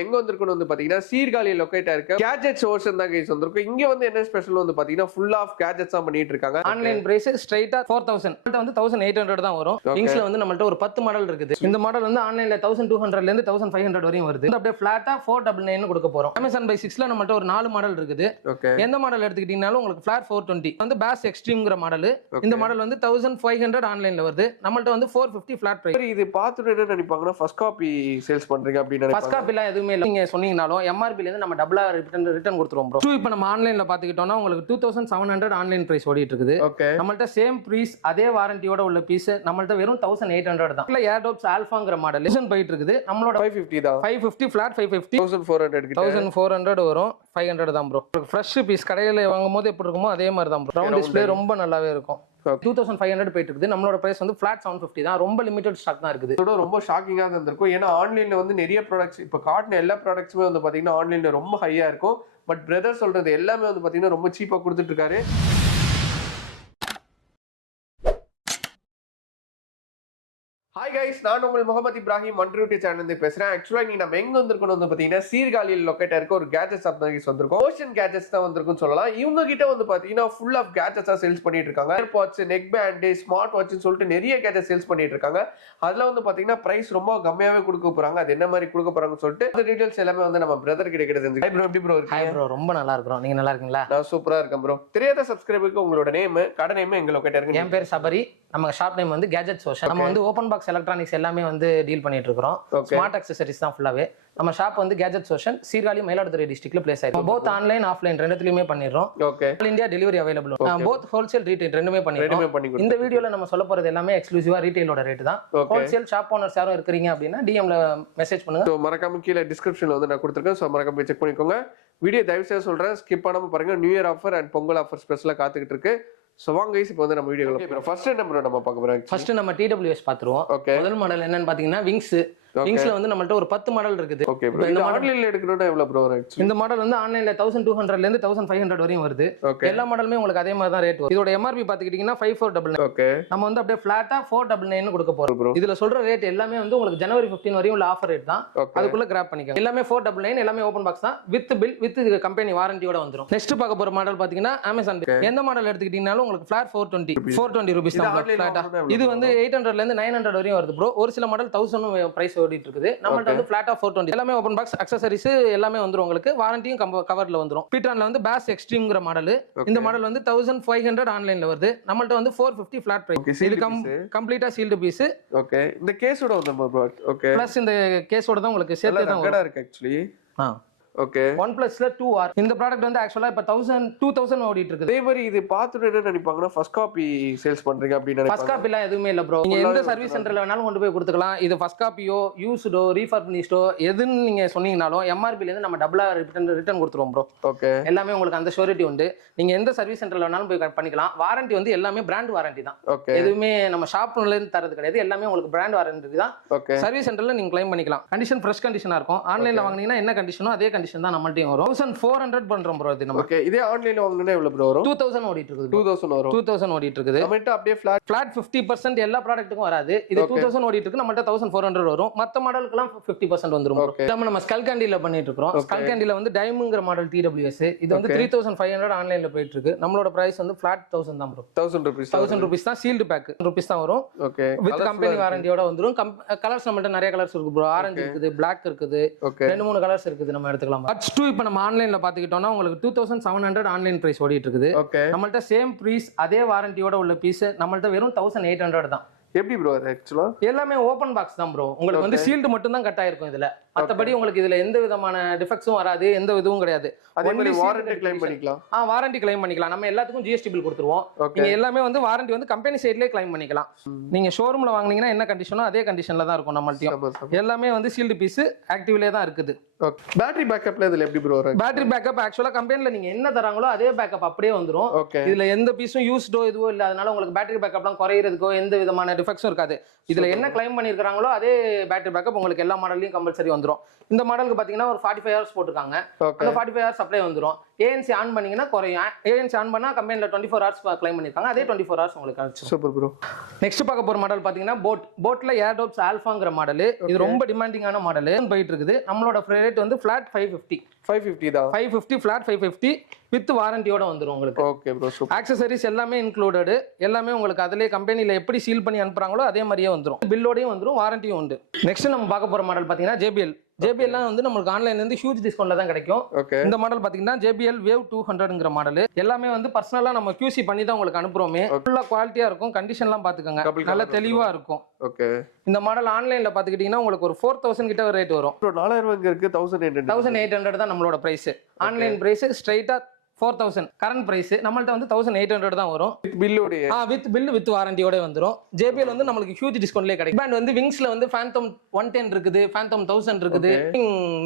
எங்க வந்திருக்குன்னு வந்து பாத்தீங்கன்னா சீர்காழி லொகேட்டா இருக்க கேஜெட்ஸ் ஓஷன் தான் கைஸ் வந்திருக்கும். இங்க வந்து என்ன ஸ்பெஷல் வந்து பாத்தீங்கன்னா ஃபுல் ஆஃப் கேஜெட்ஸ் தான் பண்ணிட்டு இருக்காங்க. ஆன்லைன் பிரைஸ் ஸ்ட்ரைட்டா 4000 வந்து 1800 தான் வரும். விங்ஸ்ல வந்து நம்மள்ட்ட ஒரு 10 மாடல் இருக்குது. இந்த மாடல் வந்து ஆன்லைன்ல 1200 ல இருந்து 1500 வரையும் வருது. அப்படியே ஃபிளாட்டா 499 கொடுக்க போறோம். Amazon by 6ல நம்மள்ட்ட ஒரு 4 மாடல் இருக்குது. எந்த மாடல் எடுத்துக்கிட்டீங்கனாலும் உங்களுக்கு ஃபிளாட் 420 வந்து பேஸ் எக்ஸ்ட்ரீம்ங்கற மாடல். இந்த மாடல் வந்து 1500 ஆன்லைன்ல வருது. நம்மள்ட்ட வந்து 450 ஃபிளாட் பிரைஸ். இது பார்த்துட்டு என்ன நினைப்பாங்கன்னா ஃபர்ஸ்ட் காப்பி சேல்ஸ் பண்றீங்க அப்படி நினைப்பாங்க. ஃபர்ஸ்ட் காப்பில எதுவுமே இல்ல. நீங்க சொன்னீங்கனாலும் MRP ல இருந்து நம்ம டபுளா ரிட்டர்ன் கொடுத்துருவோம் ப்ரோ. இப்போ நம்ம ஆன்லைன்ல பாத்துக்கிட்டோம்னா உங்களுக்கு 2700 ஆன்லைன் பிரைஸ் ஓடிட்டு இருக்குது. நம்மள்ட்ட சேம் பிரைஸ் அதே வாரண்டியோட உள்ள பீஸ் நம்மள்ட்ட வெறும் 1800 தான். இல்ல ஏர்டாப்ஸ் ஆல்பாங்கற மாடல் லிசன் போயிட்டு இருக்குது. நம்மளோட 550 தான். 550 ஃபிளாட் 550 1400 கிட்ட 1400 வரும். 500 தான் ப்ரோ. ஃப்ரெஷ் பீஸ் கடையில வாங்கும்போது எப்படி இருக்குமோ அதே மாதிரி தான் ப்ரோ. ரவுண்ட் டிஸ்ப்ளே ரொம்ப நல்லாவே இருக்கும். 2500 போயிட்டு இருக்குது. நம்மளோட பிரைஸ் வந்து ஃபிளாட் 750 தான். ரொம்ப லிமிட்டட் ஸ்டாக் தான் இருக்குது. இதோட ரொம்ப ஷாக்கிங்கா இருந்திருக்கும். ஏன்னா ஆன்லைன்ல வந்து நிறைய ப்ராடக்ட்ஸ் இப்போ காட்டின எல்லா ப்ராடக்ட்ஸுமே வந்து பாத்தீங்கன்னா ஆன்லைன்ல ரொம்ப ஹையா இருக்கும். பட் பிரதர் சொல்றது எல்லாமே வந்து பாத்தீங்கன்னா ரொம்ப சீப்பா கொடுத்துட்டு இருக்காரு. ஹாய் கைஸ், நான் உங்கள் முகமது இப்ராஹிம் மன்ட்ரூட்டி சேனல் பேசுறேன். ஆக்சுவலா நீ நம்ம எங்க வந்திருக்கோம் வந்து பாத்தீங்கன்னா சீர்காழியில் லொக்கேட்டா இருக்க ஒரு கேஜெட்ஸ் ஷாப் தான் வந்திருக்கோம். ஓஷன் கேஜெட்ஸ் தான் வந்திருக்குன்னு சொல்லலாம். இவங்க கிட்ட வந்து பாத்தீங்கன்னா ஃபுல் ஆஃப் கேஜெட்ஸா சேல்ஸ் பண்ணிட்டு இருக்காங்க. ஏர்பாட்ஸ், நெக் பேண்ட், ஸ்மார்ட் வாட்ச்னு சொல்லிட்டு நிறைய கேஜெட் சேல்ஸ் பண்ணிட்டு இருக்காங்க. அதுல வந்து பாத்தீங்கன்னா பிரைஸ் ரொம்ப கம்மியாவே கொடுக்க போறாங்க. அது என்ன மாதிரி கொடுக்க போறாங்கன்னு சொல்லிட்டு அந்த டீடைல்ஸ் எல்லாமே வந்து நம்ம பிரதர் கிட்ட தெரிஞ்சுக்கலாம். ஹாய் ப்ரோ, எப்படி ப்ரோ இருக்கீங்க? ஹாய் ப்ரோ, ரொம்ப நல்லா இருக்கோம். நீங்க நல்லா இருக்கீங்களா? நான் சூப்பரா இருக்கேன் ப்ரோ. தெரியாத சப்ஸ்கிரைபருக்கு உங்களோட நேம், கடை நேம் எங்க லொகேட்டா இருக்கு? என் பேர் சபரி. நம்ம ஷாப் நேம் வந்து கேஜெட்ஸ் ஓஷன். நம்ம வந்து ஓபன் பாக்ஸ் எலக்ட்ரானிக்ஸ் எல்லாமே வந்து டீல் பண்ணிட்டு இருக்கோம். ஸ்மார்ட் அக்சசரிஸ் தான் ஃபுல்லாவே. நம்ம ஷாப் வந்து கேஜெட்ஸ் ஓஷன் சீர்காழி மயிலாடுதுறை டிஸ்ட்ரிக்ட்ல பிளேஸ் ஆயிருக்கு. போத் ஆன்லைன் ஆஃப்லைன் ரெண்டுலயுமே பண்ணிடுறோம். All India delivery available. Both wholesale retail ரெண்டுமே பண்ணிடுறோம். இந்த வீடியோல நம்ம சொல்ல போறது எல்லாமே எக்ஸ்க்ளூசிவா ரீட்டைலோட ரேட் தான். ஹோல்சேல் ஷாப் ஓனர்ஸ் யாரும் இருக்கீங்க அப்படின்னா டிஎம்ல மெசேஜ் பண்ணுங்க. சோ மறக்காம கீழ டிஸ்கிரிப்ஷன்ல வந்து நான் கொடுத்திருக்கேன். சோ மறக்காம செக் பண்ணிக்கோங்க. வீடியோ தயவு செய்து சொல்றேன், ஸ்கிப் பண்ணாம பாருங்க. New year offer and Pongal offer ஸ்பெஷலா காத்துக்கிட்டு இருக்கு. சோ வாங்க गाइस, இப்போ வந்து நம்ம வீடியோக்குள்ள போறோம். ஃபர்ஸ்ட் நம்பர் நம்ம பார்க்க போறோம். ஃபர்ஸ்ட் நம்ம TWS பாத்துருவோம். முதல் மாடல் என்னன்னு பாத்தீங்கன்னா விங்ஸ். விங்ஸ்ல வந்து நம்மள்ட்ட ஒரு 10 மாடல் இருக்குது. Okay bro. இந்த ஆன்லைன்ல எடுக்கணும்னா எவ்வளவு ப்ரோ வரும்? இந்த மாடல் வந்து ஆன்லைன்ல 1200 ல இருந்து 1500 வரையும் வருது. எல்லா மாடலுமே உங்களுக்கு அதே மாதிரி தான் ரேட் வரும். இதோட MRP பாத்துக்கிட்டீங்கன்னா 5499. ஓகே. நம்ம வந்து அப்படியே ஃபிளாட்டா 499 கொடுக்க போறோம். இதுல சொல்ற ரேட் எல்லாமே வந்து உங்களுக்கு ஜனவரி 15 வரையும் உள்ள ஆஃபர் ரேட் தான். அதுக்குள்ள கிராப் பண்ணிக்கங்க. எல்லாமே 499, எல்லாமே ஓபன் பாக்ஸ் தான். வித் பில் வித் கம்பெனி வாரண்டியோட வந்துரும். நெக்ஸ்ட் பார்க்க போற மாடல் பாத்தீங்கன்னா Amazon. எந்த மாடல் எடுத்துக்கிட்டீங்கனாலும் உங்களுக்கு ஃபிளாட் 420 ரூபீஸ் தான் ஃபிளாட்டா. இது வந்து 800 ல இருந்து 900 வரையும் வருது ப்ரோ. ஒரு சில மாடல் 1000 பிரைஸ் ஓடிட்டு இருக்குது. நம்ம வந்து ஃபிளாட் ஆஃப் 420 எல்லாமே ஓபன் பாக்ஸ் அக்சசரிஸ் எல்லாமே வந்துரும். உங்களுக்கு வாரண்டியும் கவர்ல வந்துரும். பீட்ரான்ல வந்து பேஸ் எக்ஸ்ட்ரீம்ங்கற மாடல். இந்த மாடல் வந்து 1500 ஆன்லைன்ல வருது. நம்மள்ட்ட வந்து 450 ஃபிளாட் பிரைஸ். இது கம்ப்ளீட்டா சீல்ட் பீஸ். ஓகே. இந்த கேஸோட வந்து ப்ரோ. ஓகே. ப்ளஸ் இந்த கேஸோட தான் உங்களுக்கு சேர்த்து தான் வரும். இருக்கு एक्चुअली. ஓகே. OnePlusல 2R. இந்த ப்ராடக்ட் வந்து एक्चुअली இப்ப 2000 ஓடிட்டு இருக்குது. அதே மாதிரி இது பார்த்துட்டு என்ன நினைப்பாங்கன்னா ஃபர்ஸ்ட் காப்பி சேல்ஸ் பண்றீங்க அப்படி நினைப்பாங்க. ஃபர்ஸ்ட் காப்பில எதுவுமே இல்ல ப்ரோ. நீங்க எந்த சர்வீஸ் சென்டர்ல வேணாலும் கொண்டு போய் கொடுத்துக்கலாம். இது ஃபர்ஸ்ட் காப்பியோ யூஸ்டோ ரீஃபர்பினிஷ்டோ எதுன்னு நீங்க சொன்னீங்கனாலும் MRP ல இருந்து நம்ம டபுளா ரிட்டர்ன் கொடுத்துருவோம் ப்ரோ. ஓகே. எல்லாமே உங்களுக்கு அந்த ஷூரிட்டி உண்டு. நீங்க எந்த சர்வீஸ் சென்டர்ல வேணாலும் போய் பண்ணிக்கலாம். வாரண்டி வந்து எல்லாமே பிராண்ட் வாரண்டி தான். எதுவுமே நம்ம ஷாப்ல இருந்து தரது கிடையாது. எல்லாமே உங்களுக்கு பிராண்ட் வாரண்டி தான். சர்வீஸ் சென்டர்ல நீங்க கிளைம் பண்ணிக்கலாம். கண்டிஷன் ஃப்ரெஷ் கண்டிஷனா இருக்கும். ஆன்லைன்ல வாங்குனீங்கன்னா என்ன கண்டிஷனோ அதே கண்டிஷன் தான் நம்மள்ட்டயும் வரும். 1400 பண்றோம் ப்ரோ. இது நம்ம ஓகே. இதே ஆன்லைன்ல வாங்குனா எவ்வளவு ப்ரோ வரும்? 2000 ஓடிட்டு இருக்குது. 2000 வரும். 2000 ஓடிட்டு இருக்குது. நம்மட்ட அப்படியே ஃபிளாட் 50% எல்லா ப்ராடக்ட்டுக்கும் வராது. இது 2000 ஓடிட்டு இருக்கு. நம்மட்ட 1400 வரும். மத்த மாடலுக்குலாம் 50% வந்துரும் ப்ரோ. நம்ம ஸ்கல் கேண்டில பண்ணிட்டு இருக்கோம். ஸ்கல் கேண்டில வந்து டைம்ங்கற மாடல் TWS. இது வந்து 3500 ஆன்லைன்ல போயிட்டு இருக்கு. நம்மளோட பிரைஸ் வந்து ஃபிளாட் 1000 தான் ப்ரோ. 1000 ரூபீஸ் தான். சீல்ட் பேக் ரூபீஸ் தான் வரும். ஓகே. வித் கம்பெனி வாரண்டியோட வந்துரும். கலர்ஸ் நம்மட்ட நிறைய கலர்ஸ் இருக்கு ப்ரோ. ஆரஞ்சு இருக்குது, Black இருக்குது. 2-3 கலர்ஸ் இருக்குது. நம்ம எடுத்துக்கலாம். H2 இப்போ நம்ம ஆன்லைன்ல பாத்துக்கிட்டோம்னா உங்களுக்கு 2700 ஆன்லைன் பிரைஸ் ஓடிட்டு இருக்குது. நம்மள்ட்ட சேம் பிரைஸ் அதே வாரண்டியோட உள்ள பீஸ் நம்மள்ட்ட வெறும் 1800 தான். எப்படி ப்ரோ एक्चुअली எல்லாமே ஓபன் பாக்ஸ் தான் ப்ரோ. உங்களுக்கு வந்து சீல்ட் மட்டும் தான் கட் ஆயிருக்கும் இதுல. மத்தபடி உங்களுக்கு இதுல எந்த விதமான டிஃபெக்ட்ஸும் வராது. எந்த இதுவும் கிடையாது. அதே மாதிரி வாரண்டி கிளைம் பண்ணிக்கலாம். வாரண்டி கிளைம் பண்ணிக்கலாம். நம்ம எல்லாத்துக்கும் GST பில் கொடுத்துருவோம். நீங்க எல்லாமே வந்து வாரண்டி வந்து கம்பெனி சைடுலயே கிளைம் பண்ணிக்கலாம். நீங்க ஷோரூம்ல வாங்குனீங்கன்னா என்ன கண்டிஷனோ அதே கண்டிஷன்ல தான் இருக்கும் நம்மள்ட்டயும். எல்லாமே வந்து சீல்ட் பீஸ் ஆக்டிவ்லயே தான் இருக்குது. பேட்டரி பேக்கப்ல இதுல எப்படி ப்ரோ வரும்? பேட்டரி பேக்கப் एक्चुअली கம்பெனில நீங்க என்ன தராங்களோ அதே பேக்கப் அப்படியே வந்துரும். இதுல எந்த பீஸும் யூஸ்டோ இதுவோ இல்ல. அதனால உங்களுக்கு பேட்டரி பேக்கப்லாம் குறையிறதுக்கோ எந்த விதமான டிஃபெக்ட்ஸும் இருக்காது. இதுல என்ன கிளைம் பண்ணிருக்காங்களோ அதே பேட்டரி பேக்கப் உங்களுக்கு எல்லா மாடல்லயும் கம்பல்சரி வந்துரும். இந்த மாடலுக்கு பாத்தீங்கன்னா ஒரு 45 ஹவர்ஸ் போட்டுருக்காங்க. அந்த 45 ஹவர்ஸ் சப்ளை வந்துரும். ஏஎன்சி ஆன் பண்ணீங்கன்னா குறையும். ஏஎன்சி ஆன் பண்ணா கம்பெனில 24 ஹவர்ஸ் கிளைம் பண்ணிருக்காங்க, அதே 24 ஹவர்ஸ் உங்களுக்கு கிடைச்சிடும். Super bro. நெக்ஸ்ட் பார்க்க போற மாடல் பாத்தீங்கன்னா போட்ல ஏர்டோப்ஸ் ஆல்ஃபாங்கிற மாடல். இது ரொம்ப டிமாண்டிங்கான மாடல் போயிட்டு இருக்குது. நம்மளோட ரேட் வந்து ஃபிளாட் 550 தான். 550 ஃபிளாட் 550 வித் வாரண்டியோட வந்துரும் உங்களுக்கு. Okay bro, super. ஆக்சசரிஸ் எல்லாமே இன்க்ளூடட், எல்லாமே உங்களுக்கு அதிலே கம்பெனில எப்படி சீல் பண்ணி அனுப்புறாங்களோ அதே மாதிரியே வந்துரும். பில்லோடயும் வந்துரும், வாரண்டியும் உண்டு. நெக்ஸ்ட் நம்ம பார்க்க போற மாடல் பாத்தீங்கன்னா ஜேபிஎல்லாம் வந்து நமக்கு ஆன்லைன்ல இருந்து ஹியூஜ் டிஸ்கவுண்ட்ல தான் கிடைக்கும். ஓகே. இந்த மாடல் பாத்தீங்கன்னா JBL Wave 200ங்கிற மாடல். எல்லாமே வந்து பர்சனலா நம்ம QC பண்ணி தான் உங்களுக்கு அனுப்புறோமே. ஃபுல்லா குவாலிட்டியா இருக்கும், கண்டிஷன்லாம் பாத்துக்கங்க, நல்ல தெளிவா இருக்கும். ஓகே. இந்த மாடல் ஆன்லைன்ல பாத்துக்கிட்டீங்கன்னா உங்களுக்கு ஒரு 4000 கிட்ட ரேட் வரும். 4000 இங்க இருக்கு. 1800 தான் நம்மளோட பிரைஸ். ஆன்லைன் பிரைஸ் ஸ்ட்ரைட்டா 4000 கரண்ட் பிரைஸ். நம்மள்ட்ட வந்து 1800 தான் வரும் வித் பில் வித் வாரண்டியோட வந்துரும். JBL வந்து நமக்கு ஹியூஜ் டிஸ்கவுண்ட்லயே கிடைக்கும். பேண்ட் வந்து விங்ஸ்ல வந்து Phantom 110 இருக்குது, Phantom 1000 இருக்குது.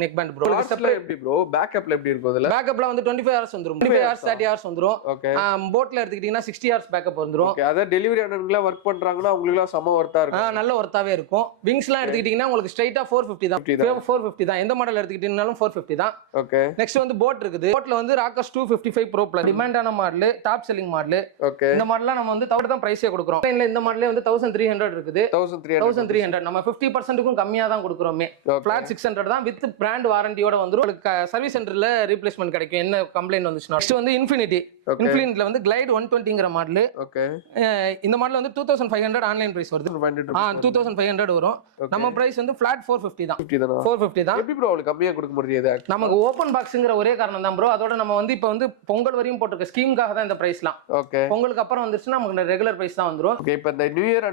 Neck band bro. லாஸ்ட்ல எப்படி ப்ரோ பேக்கப்ல எப்படி இருக்கும்? அதுல பேக்கப்ல வந்து 25 ஹவர்ஸ் வந்துரும், 25 ஹவர்ஸ் 30 ஹவர்ஸ் வந்துரும். ஓகே. போட்ல எடுத்துக்கிட்டீங்கன்னா 60 ஹவர்ஸ் பேக்கப் வந்துரும். ஓகே. அத டெலிவரி அண்ணன்களா வர்க் பண்றாங்கன்னா அவங்களுக்கு சம வர்த்தா இருக்கும். நல்ல வர்த்தாவே இருக்கும். விங்ஸ்லாம் எடுத்துக்கிட்டீங்கன்னா உங்களுக்கு ஸ்ட்ரைட்டா 450 தான். 450 தான். எந்த மாடல் எடுத்துக்கிட்டீங்கனாலும் 450 தான். ஓகே. நெக்ஸ்ட் வந்து போட் இருக்குது. போட்ல வந்து ராக்கர்ஸ் 255 Pro Plus டிமாண்டான model, top selling model. Okay. இந்த மாடல்லாம் நம்ம வந்து தவிர தான் பிரைஸே கொடுக்குறோம். ஆன்லைன்ல இந்த மாடலே வந்து 1300 இருக்குது. 1300 நம்ம 50%க்கும் கம்மியா தான் கொடுக்குறோமே. ஃபிளாட் 600 தான் வித் பிராண்ட் வாரண்டியோட வந்துரும். உங்களுக்கு சர்வீஸ் சென்டர்ல ரீப்ளேஸ்மென்ட் கிடைக்கும் என்ன கம்ப்ளைண்ட் வந்துச்சுனா. நெக்ஸ்ட் வந்து இன்ஃபினிட்டில வந்து கிளைட் 120ங்கிற மாடல். ஓகே. இந்த மாடல் வந்து 2500 ஆன்லைன் பிரைஸ் வருது. 2500 வரும். நம்ம பிரைஸ் வந்து ஃபிளாட் 450 தான். 450 தான். எப்படி ப்ரோ உங்களுக்கு கம்மியா கொடுக்க முடியாது? நமக்கு ஓபன் பாக்ஸ்ங்கற ஒரே காரணம் தான் ப்ரோ. அதோட நம்ம வந்து இப்போ வந்து பொங்கல் வரையும் போட்டுருக்க ஸ்கீம்காக தான் இந்த பிரைஸ்லாம். ஓகே. பொங்கலுக்கு அப்புறம் வந்துச்சுன்னா நமக்கு ரெகுலர் பிரைஸ் தான் வந்துரும். ஓகே. இப்போ இந்த நியூ இயர்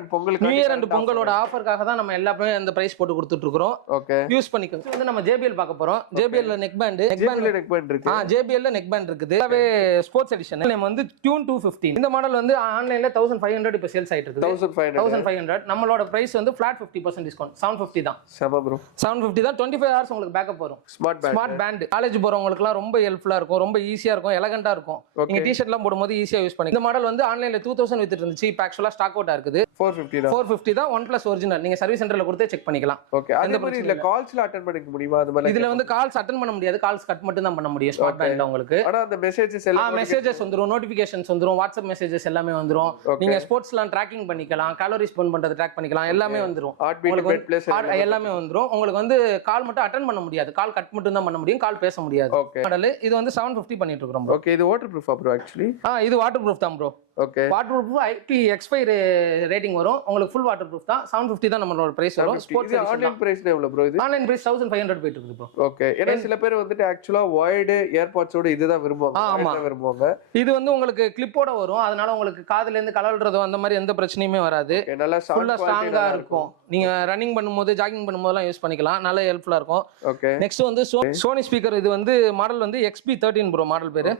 அண்ட் பொங்கலோட ஆஃபர்காக தான் நம்ம எல்லாமே அந்த பிரைஸ் போட்டு கொடுத்துட்டு இருக்கோம். ஓகே. யூஸ் பண்ணிக்கோங்க. வந்து நம்ம JBL பார்க்க போறோம். JBL ல நெக் பேண்ட் இருக்கு. JBL ல நெக் பேண்ட் இருக்குது. அதுவே ஸ்போர்ட்ஸ் எடிஷன். நேம் வந்து Tune 215. இந்த மாடல் வந்து ஆன்லைன்ல 1500 இப்போ சேல்ஸ் ஆயிட்டு இருக்கு. 1500. நம்மளோட பிரைஸ் வந்து ஃபிளாட் 50% டிஸ்கவுண்ட் 750 தான். சம ப்ரோ. 750 தான். 25 ஹவர்ஸ் உங்களுக்கு பேக்கப் வரும். ஸ்மார்ட் பேண்ட் காலேஜ் போறவங்களுக்குலாம் ரொம்ப ஹெல்ப்ஃபுல்லா இருக்கும், ரொம்ப ஈஸியா இருக்கும், எலகண்டா இருக்கும். நீங்க டி-ஷர்ட்லாம் போடும்போது ஈஸியா யூஸ் பண்ணி. இந்த மாடல் வந்து ஆன்லைன்ல 2000 வித்துட்டு இருந்துச்சு. இப்போ ஆக்சுவலா ஸ்டாக் அவுட்டா இருக்குது. 450 தான். 1+ ஒரிஜினல். நீங்க சர்வீஸ் சென்டர்ல கொடுத்து செக் பண்ணிக்கலாம். ஓகே. அதே மாதிரி இல்ல கால்ஸ்ல அட்டெண்ட் பண்ணிக்க முடியுமா? அது மாதிரி இதுல வந்து கால்ஸ் அட்டெண்ட் பண்ண முடியாது, கால்ஸ் கட் மட்டும் தான் பண்ண முடியும் ஸ்மார்ட் பேண்ட்ல உங்களுக்கு. ஆனா அந்த மெசேजेस எல்லாம் மெசேजेस வந்துரும், நோட்டிபிகேஷன்ஸ் வந்துரும், வாட்ஸ்அப் மெசேजेस எல்லாமே வந்துரும். நீங்க ஸ்போர்ட்ஸ்லாம் ட்ராக்கிங் பண்ணிக்கலாம், கேலரிஸ் பர்ன் பண்றது ட்ராக் பண்ணிக்கலாம், எல்லாமே வந்துரும். எல்லாமே வந்துரும். உங்களுக்கு வந்து கால் மட்டும் அட்டெண்ட் பண்ண முடியாது, கால் கட் மட்டும் தான் பண்ண முடியும், கால் பேச முடியாது. மாடல் இது வந்து 750 பண்ணிட்டு இருக்கோம். ஓகே. இது வாட்டர் ப்ரூஃபா ப்ரோ? ஆக்சுவலி இது வாட்டர் ப்ரூஃப் தான் bro. Okay. Water proof IPX5 rating வரும். உங்களுக்கு ஃபுல் வாட்டர் ப்ரூஃப் தான். 750 தான் நம்மளோட பிரைஸ் வரும். ஸ்போர்ட்ஸ் ஆன்லைன் பிரைஸ் எவ்வளவு ப்ரோ? இது ஆன்லைன் பிரைஸ் 1500 போயிட்டு இருக்கு ப்ரோ. ஓகே. ஏன்னா சில பேர் வந்துட்டு ஆக்சுவலா வைட் ஏர்பாட்ஸோட இதுதான் விரும்புவாங்க. இது வந்து உங்களுக்கு கிளிப்போட வரும். அதனால உங்களுக்கு காதுல இருந்து கலல்றதோ அந்த மாதிரி எந்த பிரச்சனையுமே வராது. நல்லா ஃபுல்லா ஸ்ட்ராங்கா இருக்கும். நீங்க ரன்னிங் பண்ணும்போது, ஜாகிங் பண்ணும்போதெல்லாம் யூஸ் பண்ணிக்கலாம். நல்ல ஹெல்ப்ஃபுல்லா இருக்கும். ஓகே. நெக்ஸ்ட் வந்து சோனி ஸ்பீக்கர். இது வந்து மாடல் வந்து XP13 ப்ரோ மாடல் பேரு.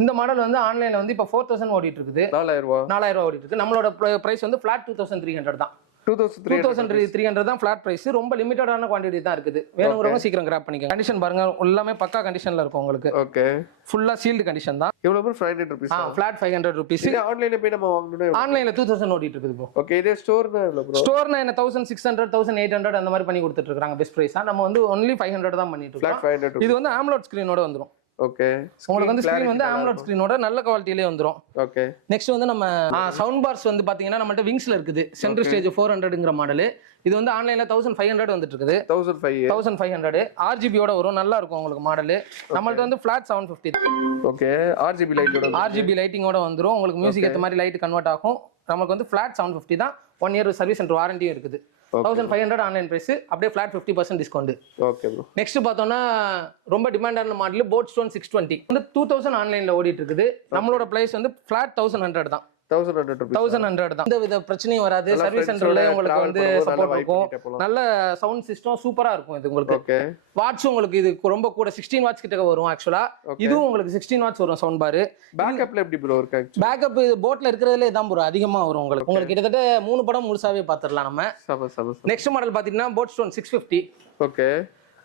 இந்த மாடல் வந்து ஆன்லைன்ல வந்து இப்போ 4000 ஓடிட்டு இருக்குது. 4000 ஓடிட்டு இருக்கு. நம்மளோட பிரைஸ் வந்து ஃபிளாட் 2300 தான். 2300 தான் ஃபிளாட் பிரைஸ். ரொம்ப லிமிட்டடான குவாண்டிட்டி தான் இருக்குது. வேணுங்கிறவங்க சீக்கிரம் கிராப் பண்ணிக்கங்க. கண்டிஷன் பாருங்க, எல்லாமே பக்கா கண்டிஷன்ல இருக்கும் உங்களுக்கு. ஓகே. ஃபுல்லா சீல்டு கண்டிஷன் தான். எவ்வளவு ப்ரோ? 500 ரூபீஸ். Flat 500 rupees. இது ஆன்லைன்ல போய் நம்ம வாங்கணும். ஆன்லைன்ல 2000 ஓடிட்டு இருக்குது ப்ரோ. ஓகே. இதே ஸ்டோர்னா எவ்வளவு ப்ரோ? ஸ்டோர்னா என்ன 1600 1800 அந்த மாதிரி பண்ணி கொடுத்துட்டு இருக்காங்க பெஸ்ட் பிரைஸா. நம்ம வந்து only 500 தான் பண்ணிட்டு இருக்கோம். ஃபிளாட் 500. இது வந்து AMOLED ஸ்கிரீனோட வந்துரும். ஓகே. உங்களுக்கு வந்து ஸ்கிரீன் வந்து AMOLED ஸ்கிரீனோட நல்ல குவாலிட்டிலே வந்துரும். ஓகே. நெக்ஸ்ட் வந்து நம்ம சவுண்ட் பார்ஸ் வந்து பாத்தீங்கன்னா நம்மள்ட்ட விங்ஸ்ல இருக்குது. சென்டர் ஸ்டேஜ் 400ங்கிற மாடல். இது வந்து ஆன்லைன்ல 1500 வந்துட்டு இருக்குது. 1500 RGB ஓட வரும். நல்லா இருக்கும் உங்களுக்கு மாடல். நம்மள்ட்ட வந்து ஃபிளாட் 750. ஓகே. RGB லைட்டிங்கோட வந்துரும். உங்களுக்கு மியூசிக் ஏத்த மாதிரி லைட் கன்வெர்ட் ஆகும். நமக்கு வந்து ஃபிளாட் 750 தான். 1 இயர் சர்வீஸ் சென்டர் வாரண்டியும் இருக்குது. 1500 ஆன்லைன் பிரைஸ். அப்படியே flat 50% discount. Okay bro. Next பார்த்தோம்னா ரொம்ப டிமாண்டான மாடல் போட் ஸ்டோன் 620 வந்து 2000 ஆன்லைன்ல ஓடிட்டு இருக்குது. நம்மளோட பிரைஸ் வந்து ஃபிளாட் 1100 தான். 1100 தான். இந்த வித பிரச்சனையும் வராது. சர்வீஸ் சென்டர்ல உங்களுக்கு வந்து சப்போர்ட் இருக்கும். நல்ல சவுண்ட் சிஸ்டம் சூப்பரா இருக்கும் இது உங்களுக்கு. ஓகே. வாட்ஸ் உங்களுக்கு இது ரொம்ப கூட 16 வாட்ஸ் கிட்ட வரும் ஆக்சுவலா. இதுவும் உங்களுக்கு 16 வாட்ஸ் வரும் சவுண்ட் பார். பேக்கப்ல எப்படி ப்ரோ இருக்கு? பேக்கப் போட்ல இருக்கிறதுல தான் ப்ரோ அதிகமா வரும் உங்களுக்கு. உங்களுக்கு கிட்டத்தட்ட 3 படம் முழுசாவே பாத்துறலாம் நம்ம. நெக்ஸ்ட் மாடல் பாத்தீங்கன்னா போட் ஸ்டோன் 650. ஓகே.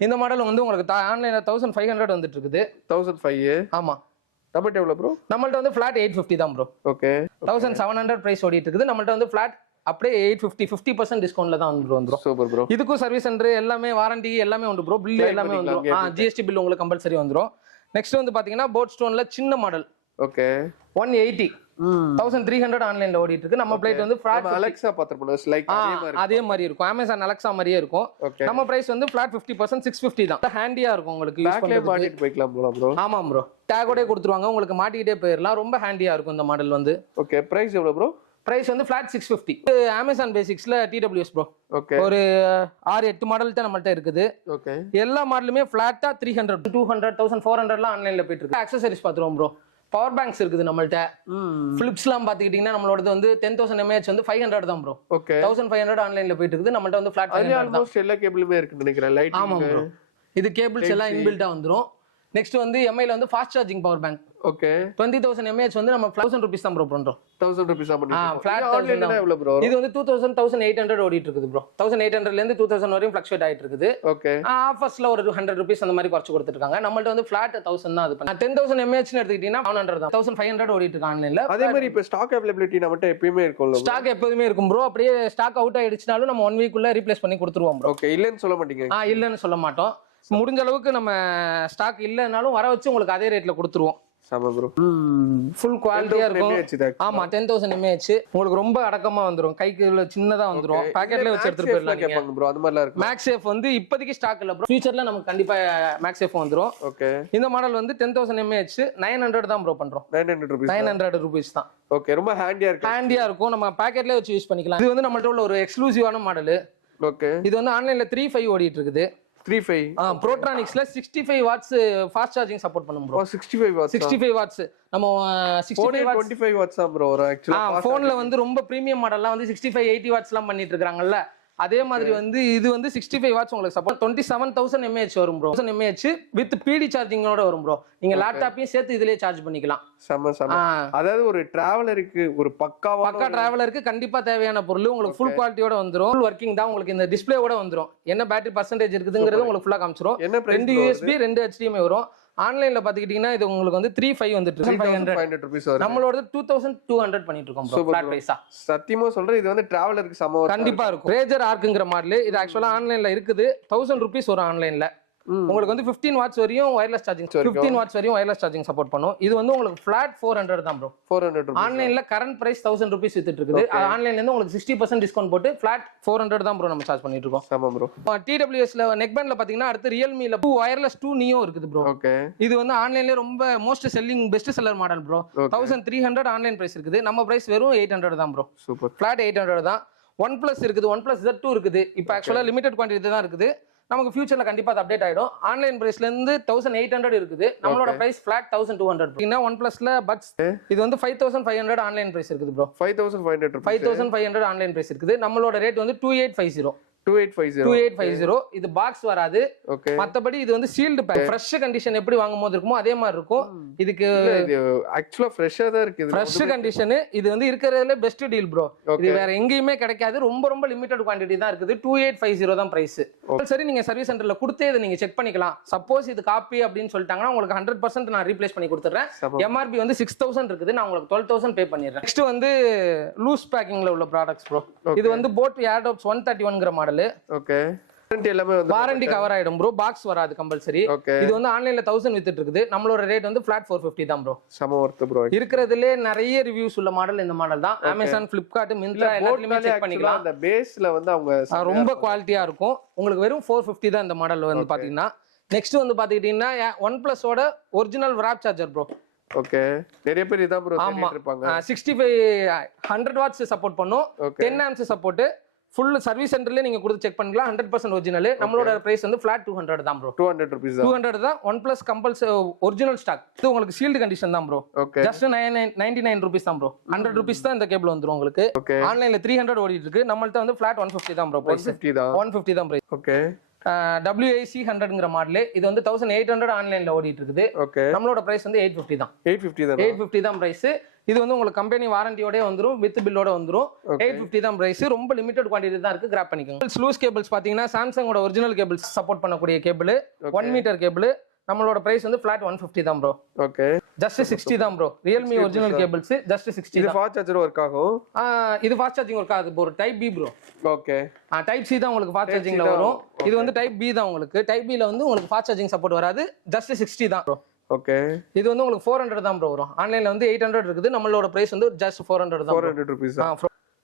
இந்த மாடல் வந்து உங்களுக்கு ஆன்லைன்ல 1500 வந்துட்டு இருக்குது. 1500. ஆமா. நம்மள்ட்ட எவ்வளவு ப்ரோ? நம்மள்ட்ட வந்து ஃபிளாட் 850 தான் ப்ரோ. ஓகே. 1700 பிரைஸ் ஓடிட்டு இருக்குது. நம்மள்ட்ட வந்து ஃபிளாட் அப்படியே 850 50% டிஸ்கவுண்ட்ல தான் வந்துரும். Super bro. இதுக்கும் சர்வீஸ் சென்டர் எல்லாமே வாரண்டி எல்லாமே உண்டு ப்ரோ. பில் எல்லாமே வந்துரும். GST பில் உங்களுக்கு கம்பல்சரி வந்துரும். நெக்ஸ்ட் வந்து பாத்தீங்கன்னா போட் ஸ்டோன்ல சின்ன மாடல் ஓகே 180 1300 ஆன்லைன்ல ஓடிட்டு இருக்கு. நம்ம பிளேட் வந்து ஃபிளாட் அலெக்ஸா பாத்திருப்போம் லைக் அதே மாதிரி இருக்கும். அமேசான் அலெக்ஸா மாதிரியே இருக்கும். நம்ம பிரைஸ் வந்து ஃபிளாட் 50% 650 தான். ஹேண்டியா இருக்கும் உங்களுக்கு யூஸ் பண்றதுக்கு. மாட்டிட்டு போய்க்கலாம் ப்ரோ. ஆமா ப்ரோ, டேகோடே கொடுத்துருவாங்க உங்களுக்கு, மாட்டிக்கிட்டே போயிடலாம். ரொம்ப ஹேண்டியா இருக்கும் இந்த மாடல் வந்து. ஓகே பிரைஸ் எவ்வளவு ப்ரோ? பிரைஸ் வந்து ஃபிளாட் 650. அமேசான் பேசிக்ஸ்ல TWS ப்ரோ. ஓகே ஒரு 6-8 மாடல் தான் நம்மள்ட்ட இருக்குது. ஓகே எல்லா மாடலுமே ஃபிளாட்டா 300 200 1400 ஆன்லைன்ல போயிட்டு இருக்கு. அக்சசரிஸ் பாத்துருவோம் ப்ரோ. பவர் பேங்க்ஸ் இருக்குது நம்மள்ட்ட. பிலிப்ஸ்லாம் பாத்துக்கிட்டீங்கன்னா நம்மளோடது வந்து 10,000 mAh வந்து 500 தான் ப்ரோ. ஓகே 1500 ஆன்லைன்ல போயிட்டு இருக்குது. நம்மள்ட்ட வந்து ஃபிளாட் ஆல்மோஸ்ட் எல்லா கேபிளுமே இருக்குன்னு நினைக்கிறேன். லைட் ஆமா ப்ரோ, இது கேபிள்ஸ் எல்லாம் இன்பில்ட்டா வந்துரும். நெக்ஸ்ட் வந்து MI ல வந்து fast charging power bank. Okay 20,000 mAh வந்து நம்ம 1000 ரூபீஸ் தான் ப்ரோ பண்றோம். 1000 ரூபீஸ் தான் ஃபிளாட் ஆன்லைன்ல எவ்வளவு ப்ரோ? இது வந்து 1800 ஓடிட்டு இருக்குது ப்ரோ. 1800 ல இருந்து 2000 வரையும் ஃபிளக்சுவேட் ஆயிட்டு இருக்குது. ஓகே ஆஃபர்ஸ்ல ஒரு 100 ரூபீஸ் அந்த மாதிரி குறைச்சு கொடுத்துருக்காங்க. நம்மள்ட்ட வந்து ஃபிளாட் 1000 தான். அது 10,000 mAh எடுத்துக்கிட்டீங்கன்னா 700 தான். 1500 ஓடிட்டு இருக்கு ஆன்லைன்ல. அதே மாதிரி இப்ப ஸ்டாக் அவைலபிலிட்டி நம்மட்ட எப்பவுமே இருக்கும்ல? ஸ்டாக் எப்பவுமே இருக்கும் ப்ரோ. அப்படியே ஸ்டாக் அவுட் ஆயிடுச்சுனாலும் நம்ம 1 வீக்குள்ள ரீப்ளேஸ் பண்ணி கொடுத்துருவோம் ப்ரோ. ஓகே இல்லன்னு சொல்ல மாட்டீங்க? இல்லன்னு சொல்ல மாட்டோம். முடிஞ்ச அளவுக்கு நம்ம ஸ்டாக் இல்லனாலும் வர வச்சு உங்களுக்கு அதே ரேட்ல கொடுத்துருவோம். சம ப்ரோ. ஃபுல் குவாலிட்டியா இருக்கும். ஆமா 10,000 mAh உங்களுக்கு ரொம்ப அடக்கமா வந்துரும். கைக்கு சின்னதா வந்துரும். பாக்கெட்ல வச்சு எடுத்துட்டு போயிடலாம் கேட்பாங்க ப்ரோ. அது மாதிரிலாம் இருக்கு. மேக்ஸேஃப் வந்து இப்போதைக்கு ஸ்டாக் இல்ல ப்ரோ. ஃபியூச்சர்ல நமக்கு கண்டிப்பா மேக்ஸேஃப் வந்துரும். ஓகே இந்த மாடல் வந்து 10,000 mAh 900 தான் ப்ரோ பண்றோம். 900 ரூபீஸ். 900 ரூபீஸ் தான். ஓகே ரொம்ப ஹேண்டியா இருக்கு. ஹேண்டியா இருக்கும். நம்ம பாக்கெட்ல வச்சு யூஸ் பண்ணிக்கலாம். இது வந்து நம்மள்ட்ட உள்ள ஒரு எக்ஸ்க்ளூசிவான மாடல். ஓகே இது வந்து ஆன்லைன்ல 3.5 ஓடிட்டு இருக்குது. 3.5 ப்ரோட்ரானிக்ஸ்ல 65 வாட்ஸ் ஃபாஸ்ட் சார்ஜிங் சப்போர்ட் பண்ணும் ப்ரோ. 65 வாட்ஸ். 65 வாட்ஸ் நம்ம 65 வாட்ஸ் 25 வாட்ஸ் தான் ப்ரோ வரும் एक्चुअली. போன்ல வந்து ரொம்ப பிரீமியம் மாடல்லாம் வந்து 65 80 வாட்ஸ்லாம் பண்ணிட்டு இருக்காங்கல்ல. அதே மாதிரி வந்து இது வந்து 65 வாட்ஸ் உங்களுக்கு சப்போர்ட். 27,000 mAh வரும் ப்ரோ. 1000 mAh வித் PD சார்ஜிங்கோட வரும் ப்ரோ. நீங்க லேப்டாப்பையும் சேர்த்து இதுலயே சார்ஜ் பண்ணிக்கலாம். சம அதாவது ஒரு டிராவலருக்கு ஒரு பக்கா டிராவலருக்கு கண்டிப்பா தேவையான பொருள் உங்களுக்கு ஃபுல் குவாலிட்டியோட வந்துரும். ஃபுல் வர்க்கிங் தான். உங்களுக்கு இந்த டிஸ்ப்ளேவோட வந்துரும். என்ன பேட்டரி பர்சன்டேஜ் இருக்குதுங்கிறது உங்களுக்கு ஃபுல்லா காமிச்சிரும். 2 USB 2 HDMI வரும். ஆன்லைன்ல பாத்துக்கிட்டீங்கன்னா இது உங்களுக்கு வந்து 3.5 வந்துட்டு 3,500 ரூபீஸ் வரும். நம்மளோட 2,200 பண்ணிட்டு இருக்கோம் ப்ரோ ஃபிளாட் பிரைஸா. சத்தியமா சொல்றேன் இது வந்து டிராவலருக்கு சம கண்டிப்பா இருக்கும். ரேஜர் ஆர்க்குங்கிற மாடல் இது ஆக்சுவலா ஆன்லைன்ல இருக்குது. 1000 ரூபீஸ் வரும் ஆன்லைன்ல. உங்களுக்கு வந்து 15 வாட்ஸ் வரையும் வயர்லெஸ் சார்ஜிங் 15 வாட்ஸ் வரையும் வயர்லெஸ் சார்ஜிங் சப்போர்ட் பண்ணும். இது வந்து உங்களுக்கு ஃபிளாட் 400 தான் ப்ரோ. 400 ஆன்லைன்ல கரண்ட் பிரைஸ் 1000 ரூபீஸ் வித்துட்டு இருக்குது. ஆன்லைன்ல இருந்து உங்களுக்கு 60% டிஸ்கவுண்ட் போட்டு ஃபிளாட் 400 தான் ப்ரோ நம்ம சார்ஜ் பண்ணிட்டு இருக்கோம். ஆமா ப்ரோ. TWS ல நெக் பேண்ட்ல பாத்தீங்கன்னா அடுத்து Realme-ல வயர்லெஸ் 2 Neo இருக்குது ப்ரோ. ஓகே இது வந்து ஆன்லைன்ல ரொம்ப most selling best seller model bro. 1300 online price இருக்குது. நம்ம பிரைஸ் வெறும் 800 தான் ப்ரோ. சூப்பர். ஃபிளாட் 800 தான். OnePlus இருக்குது. OnePlus Z2 இருக்குது. இப்போ ஆக்சுவலா லிமிடெட் குவான்டிட்டி தான் இருக்குது. நமக்கு ஃபியூச்சர்ல கண்டிப்பா அது அப்டேட் ஆயிடும். ஆன்லைன் பிரைஸ்ல இருந்து 1800 இருக்குது. நம்மளோட பிரைஸ் ஃபிளாட் 1200. இன்னும் OnePlusல பட்ஸ் இது வந்து 5500 ஆன்லைன் பிரைஸ் இருக்குது ப்ரோ. 5500 ஆன்லைன் பிரைஸ் இருக்குது. நம்மளோட ரேட் வந்து 2850 இது பாக்ஸ் வராது. மத்தபடி இது வந்து சீல்டு பேக். ஃப்ரெஷ் கண்டிஷன் எப்படி வாங்கும்போது இருக்குமோ அதே மாதிரி இருக்கும். இதுக்கு ஆக்சுவலா ஃப்ரெஷ்ஷா தான் இருக்கு. ஃப்ரெஷ் கண்டிஷன் இது வந்து இருக்கிறதுல பெஸ்ட் டீல் ப்ரோ. இது வேற எங்கேயுமே கிடைக்காது. ரொம்ப ரொம்ப லிமிடெட் குவாண்டிட்டி தான் இருக்குது. 2850 தான் பிரைஸ். சரி நீங்க சர்வீஸ் சென்டர்ல கொடுத்தே இதை நீங்க செக் பண்ணிக்கலாம். சப்போஸ் இது காப்பி அப்படின்னு சொல்லிட்டாங்கன்னா உங்களுக்கு 100% நான் ரீப்ளேஸ் பண்ணி கொடுத்துறேன். MRP வந்து 6000 இருக்குது. நான் உங்களுக்கு 12,000 பே பண்ணிடுறேன். நெக்ஸ்ட் வந்து லூஸ் பேக்கிங்ல உள்ள ப்ராடக்ட்ஸ் ப்ரோ. இது வந்து போட் ஏர்டாப்ஸ் 131ங்கிற மாடல். ஓகே வாரண்டி கவர் ஆயிடும் ப்ரோ. பாக்ஸ் வராது கம்பல்சரி. இது வந்து ஆன்லைன்ல 1000 வித்துட்டு இருக்குது. நம்மளோட ரேட் வந்து ஃபிளாட் 450 தான் ப்ரோ. சம வர்த் ப்ரோ. இருக்குறதுல நிறைய ரிவ்யூஸ் உள்ள மாடல் இந்த மாடல் தான். Amazon, Flipkart, Myntra எல்லாத்துலயுமே செக் பண்ணிக்கலாம். அந்த பேஸ்ல வந்து அவங்க ரொம்ப குவாலிட்டியா இருக்கும். உங்களுக்கு வெறும் 450 தான் இந்த மாடல் வந்து பாத்தீங்கன்னா. நெக்ஸ்ட் வந்து பாத்துக்கிட்டீங்கன்னா OnePlus ஓட original wrap charger bro. Okay நிறைய பேர் இதான் ப்ரோ தேடிட்டு இருப்பாங்க. 65 100 வாட்ஸ் சப்போர்ட் பண்ணும். 10 amps சப்போர்ட். ஃபுல் சர்வீஸ் சென்டர்ல நீங்க கொடுத்து செக் பண்ணிக்கலாம். 100% ஒரிஜினல். நம்மளோட பிரைஸ் வந்து ஃபிளாட் 200 தான் ப்ரோ. 200 ரூபீஸ் 200 தான். OnePlus compulsory original stock. இது உங்களுக்கு சீல்டு கண்டிஷன் தான் ப்ரோ. ஜஸ்ட் 99 ரூபீஸ் தான் ப்ரோ. 100 ரூபீஸ் தான் இந்த கேபிள் வந்துரும் உங்களுக்கு. ஆன்லைன்ல 300 ஓடிட்டு இருக்கு. நம்மள்ட்ட வந்து ஃபிளாட் 150 தான் ப்ரோ பிரைஸ். 150 தான் பிரைஸ். ஓகே WAC 100ங்கிற மாடல். இது வந்து 1800 ஆன்லைன்ல ஓடிட்டு இருக்குது. நம்மளோட பிரைஸ் வந்து 850 தான். 850 தான் பிரைஸ். இது வந்து உங்களுக்கு கம்பெனி வாரண்டியோட வந்துரும். வித் பில்லோட வந்துரும். 850 தான் பிரைஸ். ரொம்ப லிமிடெட் குவாண்டிட்டி தான் இருக்கு. கிராப் பண்ணிக்கோங்க. லூஸ் கேபிள்ஸ் பாத்தீங்கன்னா சாம்சங்கோட ஒரிஜினல் கேபிள்ஸ் சப்போர்ட் பண்ணக்கூடிய கேபிள் 1 மீட்டர் கேபிள். நம்மளோட பிரைஸ் வந்து ஃபிளாட் 150 தான் ப்ரோ. ஓகே ஜஸ்ட் 60 தான் bro. Realme original cables just 60. இது ஃபாஸ்ட் சார்ஜர் வர்க் ஆகும். இது ஃபாஸ்ட் சார்ஜிங் வர்க் ஆகுது bro. Type B bro. Okay type C தான் உங்களுக்கு ஃபாஸ்ட் சார்ஜிங்ல வரும். இது வந்து டைப் B தான் உங்களுக்கு. டைப் B ல வந்து உங்களுக்கு ஃபாஸ்ட் சார்ஜிங் சப்போர்ட் வராது. ஜஸ்ட் 60 தான் ப்ரோ. ஓகே இது வந்து உங்களுக்கு 400 தான் ப்ரோ வரும். ஆன்லைன்ல வந்து 800 இருக்குது, நம்மளோட பிரைஸ் வந்து ஜஸ்ட் 400 தான். 400 rupees.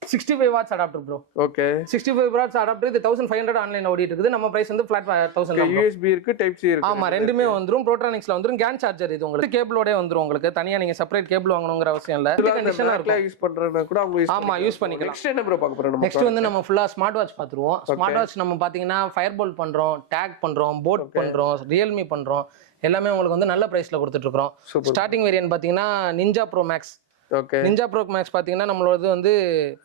65 watts adapter bro. Okay 65 watts adapter இது 1500 ஆன்லைன்ல ஓடிட்டு இருக்குது. நம்ம பிரைஸ் வந்து ஃபிளாட் 1000 தான். USB இருக்கு, டைப் C இருக்கு. ஆமா, ரெண்டுமே வந்துரும். ப்ரோட்ரானிக்ஸ்ல வந்துரும். கேன் சார்ஜர் இது உங்களுக்கு கேபிளோட வந்துரும். உங்களுக்கு தனியா நீங்க செப்பரேட் கேபிள் வாங்கணும்ங்கற அவசியம் இல்ல. கண்டிஷனா இருக்கும். யூஸ் பண்றதுனா கூட அவங்க ஆமா யூஸ் பண்ணிக்கலாம். நெக்ஸ்ட் என்ன ப்ரோ பார்க்க போறோம் நம்ம? நெக்ஸ்ட் வந்து நம்ம ஃபுல்லா ஸ்மார்ட் வாட்ச் பாத்துருவோம். ஸ்மார்ட் வாட்ச் நம்ம பாத்தீங்கன்னா ஃபயர்போல்ட் பண்றோம், டாக் பண்றோம், போட் பண்றோம், ரியல்மி பண்றோம். எல்லாமே உங்களுக்கு வந்து நல்ல பிரைஸ்ல கொடுத்துட்டு இருக்கோம். ஸ்டார்டிங் வேரியன்ட் பாத்தீங்கன்னா Ninja Pro Max. Okay Ninja Pro Max பாத்தீங்கன்னா நம்மளோடது வந்து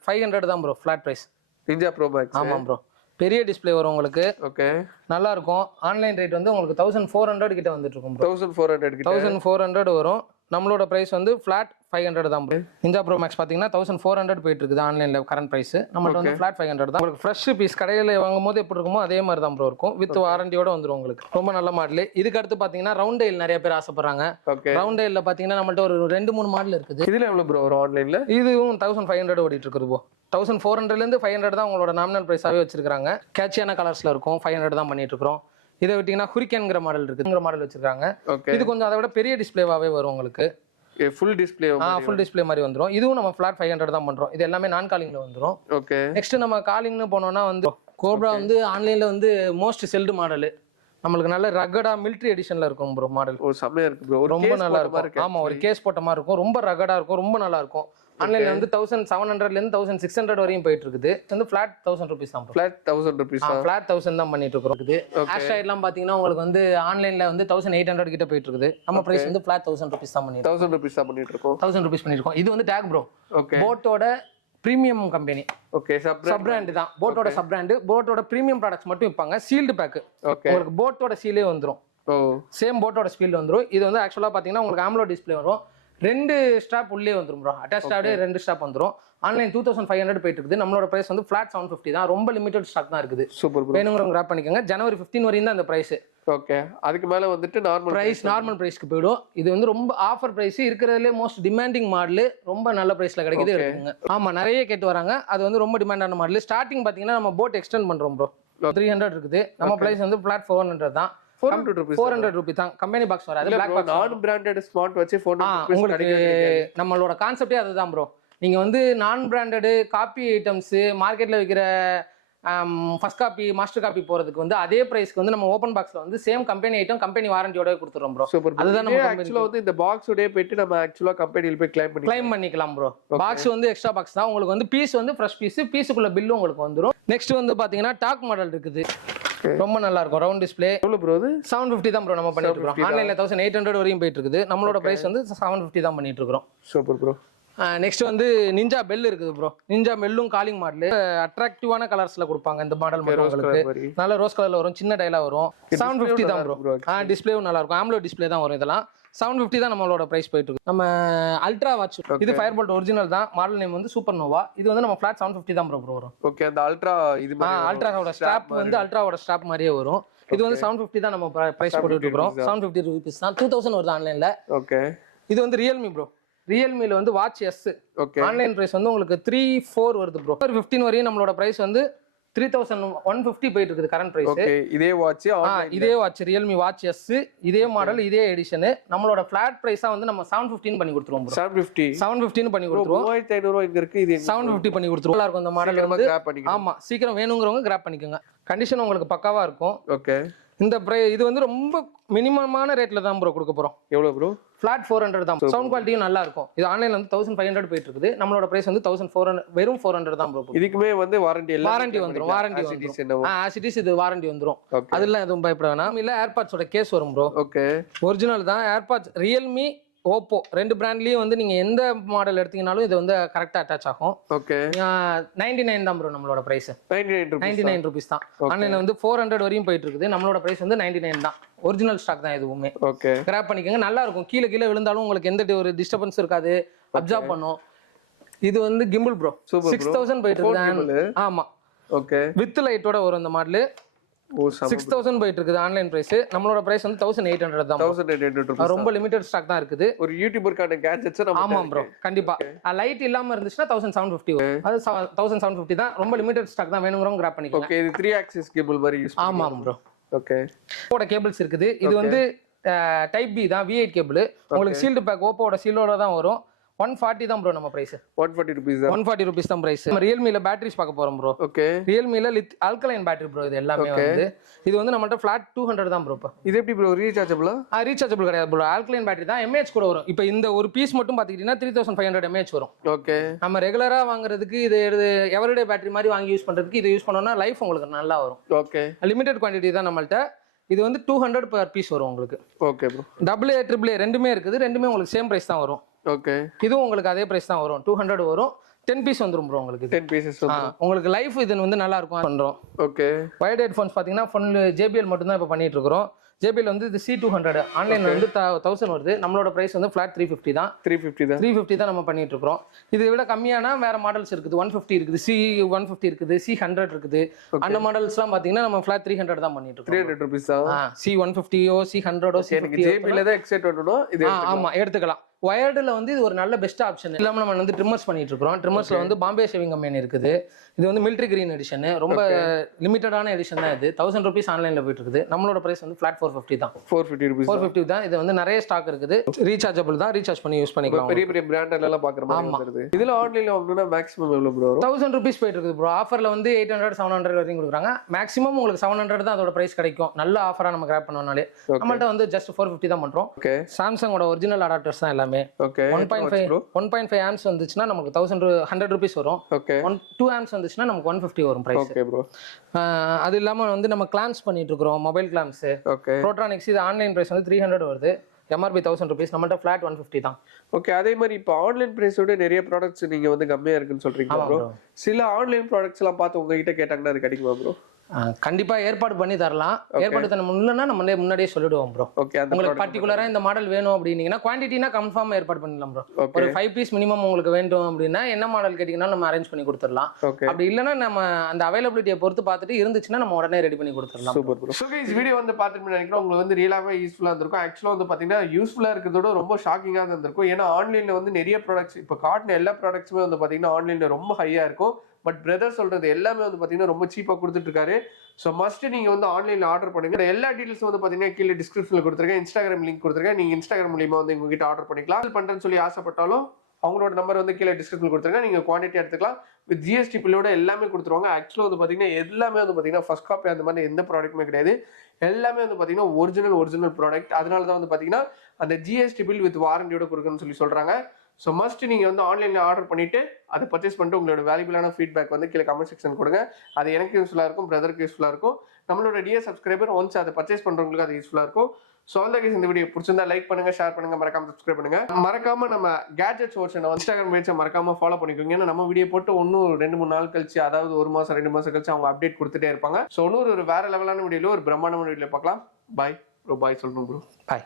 500 தான் bro flat price. Ninja Pro Max. ஆமா ப்ரோ, பெரிய டிஸ்ப்ளே வரும் உங்களுக்கு. ஓகே நல்லா இருக்கும். ஆன்லைன் ரேட் வந்து உங்களுக்கு 1400 கிட்ட வந்துட்டு இருக்கும் ப்ரோ. 1400 கிட்ட 1400 வரும். நம்மளோட பிரைஸ் வந்து ஃபிளாட் 500 தான் ப்ரோ. நிஞ்சா ப்ரோ மேக்ஸ் பாத்தீங்கன்னா 1400 போயிட்டு இருக்குது ஆன்லைன்ல கரண்ட் பிரைஸ். நம்மள்ட்ட வந்து ஃபிளாட் 500 தான். உங்களுக்கு ஃப்ரெஷ் பீஸ் கடையில வாங்கும்போது எப்படி இருக்குமோ அதே மாதிரி தான் ப்ரோ இருக்கும். வித் வாரண்டியோட வந்துரும் உங்களுக்கு. ரொம்ப நல்ல மாடல். இதுக்கு அடுத்து பாத்தீங்கன்னா ரவுண்ட் டெயில் நிறைய பேர் ஆசைப்படுறாங்க. ஓகே ரவுண்ட் டெயில்ல பாத்தீங்கன்னா நம்மள்ட்ட ஒரு 2-3 மாடல் இருக்குது. இதுல எவ்வளவு ப்ரோ வரும் ஆன்லைன்ல? இதுவும் 1500 ஓடிட்டு இருக்குது ப்ரோ. 1400 இருந்து 500 தான் உங்களோட நாமினல் பிரைஸாவே வச்சிருக்காங்க. கேட்சியான கலர்ஸ்ல இருக்கும். 500 தான் பண்ணிட்டு இருக்கோம். இதை விட்டீங்கன்னா ஹுரிகேன்ங்கிற மாடல் இருக்குங்கிற மாடல் வச்சிருக்காங்க. இது கொஞ்சம் அதை விட பெரிய டிஸ்பிளேவாவே வரும் உங்களுக்கு. Full display. ஃபுல் டிஸ்ப்ளே மாதிரி வந்துரும். இதுவும் நம்ம ஃபிளாட் 500 தான் பண்றோம். இது எல்லாமே நான் காலிங்ல வந்துரும். ஓகே நெக்ஸ்ட் நம்ம காலிங்னு போனோம்னா வந்து கோப்ரா வந்து ஆன்லைன்ல வந்து மோஸ்ட் செல்டு மாடல். நம்மளுக்கு நல்ல ரகடா மிலிட்டரி எடிஷன்ல இருக்கும் ப்ரோ மாடல். ஓ செமையா இருக்கு ப்ரோ. ரொம்ப நல்லா இருக்கும். ஆமா, ஒரு கேஸ் போட்ட மாதிரி இருக்கும். ரொம்ப ரகடா இருக்கும். ரொம்ப நல்லா இருக்கும். ஆன்லைன்ல வந்து 1700 ல இருந்து 1600 வரையும் போயிட்டு இருக்குது. வந்து ஃபிளாட் 1000 ரூபீஸ் தான். ஃபிளாட் 1000 rupees தான். ஃபிளாட் 1000 தான் பண்ணிட்டு இருக்கோம். ஆஸ்ட்ராய்ட்லாம் பாத்தீங்கன்னா உங்களுக்கு வந்து ஆன்லைன்ல வந்து 1800 கிட்ட போயிட்டு இருக்குது. நம்ம பிரைஸ் வந்து ஃபிளாட் 1000 ரூபீஸ் தான் பண்ணிட்டு 1000 rupees தான் பண்ணிட்டு இருக்கோம். 1000 ரூபீஸ் பண்ணிருக்கோம். இது வந்து டாக் ப்ரோ. ஓகே போட்டோட premium company. Okay sub brand தான். போட்டோட சப் பிராண்ட். போட்டோட பிரீமியம் ப்ராடக்ட்ஸ் மட்டும் விப்பாங்க. Sealed back. ஓகே உங்களுக்கு போட்டோட சீலே வந்துரும். ஓ சேம் போட்டோட ஸ்பீல் வந்துரும். இது வந்து ஆக்சுவலா பாத்தீங்கன்னா உங்களுக்கு ஆம்லோ டிஸ்ப்ளே வரும். 2 ஸ்ட்ராப் உள்ளே வந்துரும் ப்ரோ. அட்டாச்சாவே 2 ஸ்ட்ராப் வந்துரும். ஆன்லைன் 2500 போயிட்டு இருக்குது. நம்மளோட பிரைஸ் வந்து ஃபிளாட் 750 தான். ரொம்ப லிமிடெட் ஸ்டாக் தான் இருக்குது. Super bro. வேணுங்கிறவங்க கிராப் பண்ணிக்கோங்க. ஜனவரி 15 வரையும் தான் அந்த பிரைஸ். ஓகே அதுக்கு மேல வந்துட்டு நார்மல் பிரைஸ்க்கு போய்டும். இது வந்து ரொம்ப ஆஃபர் பிரைஸ். இருக்கிறதுலே மோஸ்ட் டிமாண்டிங் மாடல். ரொம்ப நல்ல பிரைஸ்ல கிடைக்குது. இருக்குங்க. ஆமா, நிறைய கேட்டு வராங்க. அது வந்து ரொம்ப டிமாண்டான மாடல். ஸ்டார்டிங் பாத்தீங்கன்னா நம்ம போட் எக்ஸ்டெண்ட் பண்றோம் ப்ரோ. 300 இருக்குது. நம்ம பிரைஸ் வந்து ஃபிளாட் 400 தான். 400 ரூபீஸ் தான். கம்பெனி பாக்ஸ் வராது. Black box. நான் பிராண்டட் ஸ்மார்ட் வச்சு 400 உங்களுக்கு நம்மளோட கான்செப்டே அதுதான் ப்ரோ. நீங்க வந்து நான் பிராண்டட் காப்பி ஐட்டம்ஸ் மார்க்கெட்ல விக்கிற ஃபர்ஸ்ட் காப்பி மாஸ்டர் காப்பி போறதுக்கு வந்து அதே பிரைஸ்க்கு வந்து நம்ம ஓபன் பாக்ஸ்ல வந்து சேம் கம்பெனி ஐட்டம் கம்பெனி வாரண்டியோட கொடுத்துறோம் ப்ரோ. அதுதான் நம்ம ஆக்சுவலா வந்து இந்த பாக்ஸ் உடைய போயிட்டு நம்ம ஆக்சுவலா கம்பெனில போய் கிளைம் பண்ணிக்கலாம் ப்ரோ. பாக்ஸ் வந்து எக்ஸ்ட்ரா பாக்ஸ் தான். உங்களுக்கு வந்து பீஸ் வந்து ஃப்ரெஷ் பீஸ். பீஸுக்குள்ள பில் உங்களுக்கு வந்துரும். நெக்ஸ்ட் வந்து பாத்தீங்கன்னா டாக் மாடல் இருக்குது. ரொம்ப நல்லா இருக்கும். Round display. எவ்வளவு ப்ரோ? அது 750 தான் ப்ரோ நம்ம பண்ணிட்டு இருக்கோம். ஆன்லைன்ல 1800 வரையும் போயிட்டு இருக்குது. நம்மளோட பிரைஸ் வந்து 750 தான் பண்ணிட்டு இருக்கோம். Super bro. நெக்ஸ்ட் வந்து நிஞ்சா பெல் இருக்குது ப்ரோ. நிஞ்சா பெல்லும் காலிங் மாடல். அட்ராக்டிவான கலர்ஸ்ல கொடுப்பாங்க இந்த மாடல் மட்டும் உங்களுக்கு. நல்ல ரோஸ் கலர்ல வரும். சின்ன டைலா வரும். 750 தான் ப்ரோ. டிஸ்ப்ளேவும் நல்லா இருக்கும். ஆம்லோ டிஸ்ப்ளே தான் வரும். இதெல்லாம் 750 தான் நம்மளோட பிரைஸ் போயிட்டு இருக்கு. நம்ம அல்ட்ரா வாட்ச். இது ஃபயர்போல்ட் ஒரிஜினல் தான். மாடல் நேம் வந்து சூப்பர் நோவா. இது வந்து நம்ம ஃபிளாட் 750 தான் ப்ரோ வரும். ஓகே அந்த அல்ட்ரா இது அல்ட்ராவோட ஸ்ட்ராப் வந்து அல்ட்ராவோட ஸ்ட்ராப் மாதிரியே வரும். இது வந்து 750 தான் நம்ம பிரைஸ் போட்டுட்டு இருக்கோம். 750 ரூபீஸ் தான். 2000 வருது ஆன்லைன்ல. ஓகே இது வந்து ரியல்மி ப்ரோ. ரியல்மில வந்து watch S. Okay online price வந்து உங்களுக்கு 34 வருது ப்ரோ. 15 வரையும் நம்மளோட பிரைஸ் வந்து 3150 போயிட்டு இருக்குது கரண்ட் பிரைஸ். ஓகே இதே வாட்ச் இதே வாட்ச் ரியல்மி வாட்ச் எஸ். இதே மாடல் இதே எடிஷன். நம்மளோட ஃபிளாட் பிரைஸா வந்து நம்ம 715 பண்ணி கொடுத்துருவோம் ப்ரோ. 715 பண்ணி கொடுத்துருவோம். 3500 ரூபாய் இங்க இருக்கு. இது 750 பண்ணி கொடுத்துருவோம். நல்லா இருக்கும் இந்த மாடல் வந்து. ஆமா, சீக்கிரம் வேணுங்கிறவங்க கிராப் பண்ணிக்கோங்க. கண்டிஷன் உங்களுக்கு பக்காவா இருக்கும். ஓகே இந்த இது வந்து ரொம்ப மினிமமான ரேட்ல தான் ப்ரோ கொடுக்க போறோம். எவ்வளவு ப்ரோ? ஃபிளாட் 400 தான். சவுண்ட் குவாலிட்டியும் நல்லா இருக்கும். இது ஆன்லைன்ல வந்து 1500 போயிட்டு இருக்குது. நம்மளோட பிரைஸ் வந்து 1400 வெறும் 400 தான் ப்ரோ. இதுக்குமே வந்து வாரண்டி வந்துரும். ஆஸ் இட் இஸ் இது வாரண்டி வந்துரும். அதெல்லாம் எதுவும் பயப்பட வேணாம். இல்ல ஏர்பாட்ஸோட கேஸ் வரும் ப்ரோ. ஓகே ஒரிஜினல் தான். ஏர்பாட்ஸ் ரியல்மி ஓப்போ 2 பிராண்ட்லயும் வந்து நீங்க எந்த மாடல் எடுத்தீங்கனாலும் இது வந்து கரெக்டா அட்டாச் ஆகும். ஓகே 99 தான் ப்ரோ நம்மளோட பிரைஸ். 99 ரூபீஸ் தான். ஆன்லைன்ல வந்து 400 வரையும் போயிட்டு இருக்குது. நம்மளோட பிரைஸ் வந்து 99 தான். ஒரிஜினல் ஸ்டாக் தான் எதுவுமே. ஓகே கிராப் பண்ணிக்கோங்க. நல்லா இருக்கும். கீழே விழுந்தாலும் உங்களுக்கு எந்த ஒரு டிஸ்டர்பன்ஸ் இருக்காது. அப்சர்வ் பண்ணும். இது வந்து கிம்பிள் ப்ரோ. 6000 போயிட்டு இருக்கு. ஆமா ஓகே வித் லைட்டோட வரும் இந்த மாடல். 6000 போயிட்டு இருக்குது ஆன்லைன் பிரைஸ். நம்மளோட பிரைஸ் வந்து 1800 தான். 1800 ரொம்ப லிமிடெட் ஸ்டாக் தான் இருக்குது. ஒரு யூடியூபர்கான கேட்ஜெட்ஸ் நம்ம. ஆமா ப்ரோ கண்டிப்பா. லைட் இல்லாம இருந்துச்சுனா 1750 அது 1750 தான். ரொம்ப லிமிடெட் ஸ்டாக் தான். வேணும்ங்கறவங்க கிராப் பண்ணிக்கலாம். ஓகே இது 3 ஆக்சிஸ் கேபிள் மாதிரி யூஸ். ஆமா ப்ரோ. ஓகே போட கேபிள்ஸ் இருக்குது. இது வந்து டைப் பி தான் V8 கேபிள் உங்களுக்கு சீல்டு பேக் ஓப்போட சீலோட தான் வரும் 140 தான் ப்ரோ நம்ம பிரைஸ் 140 rupees தான் 140 rupees தான் பிரைஸ் ரியல்மில பேட்டரிஸ் பார்க்க போறோம் ப்ரோ ஓகே ரியல்மில ஆல்கலைன் பேட்டரி ப்ரோ இது எல்லாமே வந்து இது வந்து நம்மள்ட்ட ஃபிளாட் 200 தான் ப்ரோ இப்போ இது எப்படி ப்ரோ ரீசார்ஜபிளா ரீசார்ஜபிள் கிடையாது ப்ரோ ஆல்கலைன் பேட்டரி தான் mAh கூட வரும் இப்போ இந்த ஒரு பீஸ் மட்டும் பாத்துக்கிட்டீங்கன்னா 3500 mAh வரும் ஓகே நம்ம ரெகுலரா வாங்குறதுக்கு இது எவரிடே பேட்டரி மாதிரி வாங்கி யூஸ் பண்றதுக்கு இது யூஸ் பண்ணோம்னா லைஃப் உங்களுக்கு நல்லா வரும் ஓகே லிமிடெட் குவான்டிட்டி தான் நம்மள்ட்ட இது வந்து 200 per பீஸ் வரும் உங்களுக்கு ஓகே ப்ரோ AA AAA ரெண்டுமே இருக்குது ரெண்டுமே உங்களுக்கு சேம் பிரைஸ் தான் வரும் ஓகே இதுவும் உங்களுக்கு அதே பிரைஸ் தான் வரும் 200 வரும் 10 பீஸ் வந்துரும் ப்ரோ உங்களுக்கு 10 pieces உங்களுக்கு லைஃப் இது வந்து நல்லா இருக்கும் பண்றோம் ஓகே வயர்ட் ஹெட்ஃபோன்ஸ் பாத்தீங்கன்னா ஃபோன் JBL மட்டும் தான் இப்போ பண்ணிட்டு இருக்கிறோம் JBL வந்து இது C200 ஆன்லைன்ல வந்து 1000 வருது நம்மளோட பிரைஸ் வந்து ஃபிளாட் 350 தான் 350 தான் 350 தான் நம்ம பண்ணிட்டு இருக்கோம் இதை விட கம்மியான வேற மாடல்ஸ் இருக்குது 150 இருக்குது C150 இருக்குது C100 இருக்குது அந்த மாடல்ஸ்லாம் பாத்தீங்கன்னா நம்ம ஃபிளாட் 300 தான் பண்ணிட்டு இருக்கோம் 300 rupees தான் C150ஓ C100ஓ எனக்கு JBL தான் எக்ஸைட் பண்ணனும் இது ஆமா எடுத்துக்கலாம் வயர்டுல வந்து இது ஒரு நல்ல பெஸ்ட் ஆப்ஷன் இல்லாம நம்ம வந்து ட்ரிம்மர்ஸ் பண்ணிட்டு இருக்கோம் ட்ரிம்மர்ஸ்ல வந்து பாம்பே ஷேவிங் கம்பெனி இருக்குது இது வந்து மிலிட்டரி கிரீன் எடிஷன் ரொம்ப லிமிட்டடான எடிஷன் தான் இது 1000 rupees ஆன்லைன்ல போயிட்டு இருக்குது நம்மளோட பிரைஸ் வந்து ஃபிளாட் 450 தான் 450 rupees 450 தான் இது வந்து நிறைய ஸ்டாக் இருக்குது ரீசார்ஜபிள் தான் ரீசார்ஜ் பண்ணி யூஸ் பண்ணிக்கலாம் பெரிய பெரிய பிராண்ட் எல்லாம் பாக்குற மாதிரி வருது இதுல ஆன்லைன்ல வாங்குனா மேக்ஸிமம் எவ்வளவு ப்ரோ 1000 rupees போயிட்டு இருக்குது ப்ரோ ஆஃபர்ல வந்து 800 700 வரைக்கும் கொடுக்குறாங்க மேக்ஸிமம் உங்களுக்கு 700 தான் அதோட பிரைஸ் கிடைக்கும் நல்ல ஆஃபரா நம்ம கிராப் பண்ணனாலே நம்மள்ட்ட வந்து ஜஸ்ட் 450 தான் பண்றோம் ஓகே சாம்சங்கோட ஒரிஜினல் அடாப்டர்ஸ் தான் எல்லாமே ஓகே 1.5 amps வந்துச்சுன்னா நமக்கு 100 rupees வரும் ஓகே 2 amps வந்துச்சுன்னா நமக்கு 150 வரும் பிரைஸ் ஓகே ப்ரோ அது இல்லாம வந்து நம்ம கிளாம்ஸ் பண்ணிட்டு இருக்கோம் மொபைல் கிளாம்ஸ் ஓகே ப்ரோட்ரானிக்ஸ் இது ஆன்லைன் பிரைஸ் வந்து 300 வருது MRP 1000 rupees நம்மள்ட்ட ஃபிளாட் 150 தான் ஓகே அதே மாதிரி இப்போ ஆன்லைன் பிரைஸோட நிறைய ப்ராடக்ட்ஸ் நீங்க வந்து கம்மியா இருக்குன்னு சொல்றீங்க ப்ரோ சில ஆன்லைன் ப்ராடக்ட்ஸ் எல்லாம் பார்த்து உங்ககிட்ட கேட்டாங்கன்னா அது கிடைக்குமா ப்ரோ கண்டிப்பா ஏற்பாடு பண்ணி தரலாம் ஏற்பாடு பண்ண இல்லைன்னா நம்ம முன்னாடியே சொல்லிடுவோம் ப்ரோ ஓகே உங்களுக்கு பர்டிகுலரா இந்த மாடல் வேணும் அப்படின்னீங்கன்னா குவான்டிட்டினா கன்ஃபார்ம் ஏற்பாடு பண்ணலாம் ப்ரோ ஒரு 5 பீஸ் மினிமம் உங்களுக்கு வேண்டும் அப்படின்னா என்ன மாடல் கேட்டீங்கன்னா நம்ம அரேஞ்ச் பண்ணி கொடுத்துடலாம் அப்படி இல்லைன்னா நம்ம அந்த அவைலபிலிட்டியை பொறுத்து பார்த்துட்டு இருந்துச்சுன்னா நம்ம உடனே ரெடி பண்ணி கொடுத்துடலாம் super bro so guys video வந்து பார்த்துட்டு நினைக்கிறோம் உங்களுக்கு வந்து ரியலாகவே யூஸ்ஃபுல்லாக இருந்திருக்கும் ஆக்சுவலாக வந்து பார்த்தீங்கன்னா யூஸ்ஃபுல்லாக இருக்கிறதோட ரொம்ப ஷாக்கிங்காக இருந்திருக்கும் ஏன்னா ஆன்லைனில் வந்து நிறைய ப்ராடக்ட்ஸ் இப்போ காட்டின எல்லா ப்ராடக்ட்ஸுமே வந்து பார்த்தீங்கன்னா ஆன்லைனில் ரொம்ப ஹையாக இருக்கும் பட் பிரதர் சொல்றது எல்லாமே வந்து பார்த்தீங்கன்னா ரொம்ப சீப்பாக கொடுத்துட்டு இருக்காரு ஸோ மஸ்ட் நீங்கள் வந்து ஆன்லைனில் ஆர்டர் பண்ணுங்க எல்லா டீட்டெயில்ஸ் வந்து பார்த்தீங்கன்னா கீழே டிஸ்கிரிப்ஷனில் கொடுத்துருக்கேன் இன்ஸ்டாகிராம் லிங்க் கொடுத்துருக்கேன் நீங்கள் இன்ஸ்டாகிராம் மூலியமாக வந்து உங்ககிட்ட ஆர்டர் பண்ணிக்கலாம் பண்ணுறேன்னு சொல்லி ஆசைப்பட்டாலும் அவங்களோட நம்பர் வந்து கீழே டிஸ்கிரிப்ஷன் கொடுத்துருக்கேன் நீங்கள் குவான்டிட்டி எடுத்துக்கலாம் வித் ஜிஎஸ்டி பில்லோட எல்லாமே கொடுத்துருவாங்க ஆக்சுவலாக வந்து பார்த்தீங்கன்னா எல்லாமே வந்து பார்த்தீங்கன்னா ஃபர்ஸ்ட் காப்பி அந்த மாதிரி எந்த ப்ராடக்ட்டுமே கிடையாது எல்லாமே வந்து பார்த்தீங்கன்னா ஒரிஜினல் ப்ராடக்ட் அதனால தான் வந்து பார்த்தீங்கன்னா அந்த ஜிஎஸ்டி பில் வித் வாரண்டியோட கொடுக்குன்னு சொல்லி சொல்கிறாங்க ஸோ மஸ்ட் நீங்கள் வந்து ஆன்லைனில் ஆர்டர் பண்ணிவிட்டு அதை பர்ச்சேஸ் பண்ணிட்டு உங்களோட வேல்யூபிளான ஃபீட்பேக் வந்து கீழே கமெண்ட் செக்ஷன் கொடுங்க அது எனக்கு யூஸ்ஃபுல்லாக இருக்கும் பிரதருக்கு யூஸ்ஃபுல்லாக இருக்கும் நம்மளோட டியர் சப்ஸ்கிரைபர் ஒன்ஸ் அதை பர்ச்சேஸ் பண்ணுறவங்களுக்கு அது யூஸ்ஃபுல்லாக இருக்கும் ஸோ அந்த கேஸ் இந்த வீடியோ பிடிச்சிருந்தா லைக் பண்ணுங்க ஷேர் பண்ணுங்க மறக்காம சப்ஸ்கிரைப் பண்ணுங்க மறக்காம நம்ம கேட்ஜெட்ஸ் ஓர்ஷனை இன்ஸ்டாகிராம் பேஜை மறக்காம ஃபாலோ பண்ணிக்கோங்க ஏன்னா நம்ம வீடியோ போட்டு இன்னும் 2-3 நாள் கழிச்சு அதாவது 1 மாசம் 2 மாசம் கழிச்சு அவங்க அப்டேட் கொடுத்துட்டே இருப்பாங்க ஸோ இன்னொரு ஒரு வேற லெவலான வீடியோல ஒரு பிரம்மாண்டமான வீடியோ பார்க்கலாம் பாய் ப்ரோ பாய் சொல்லணும் ப்ரோ பாய்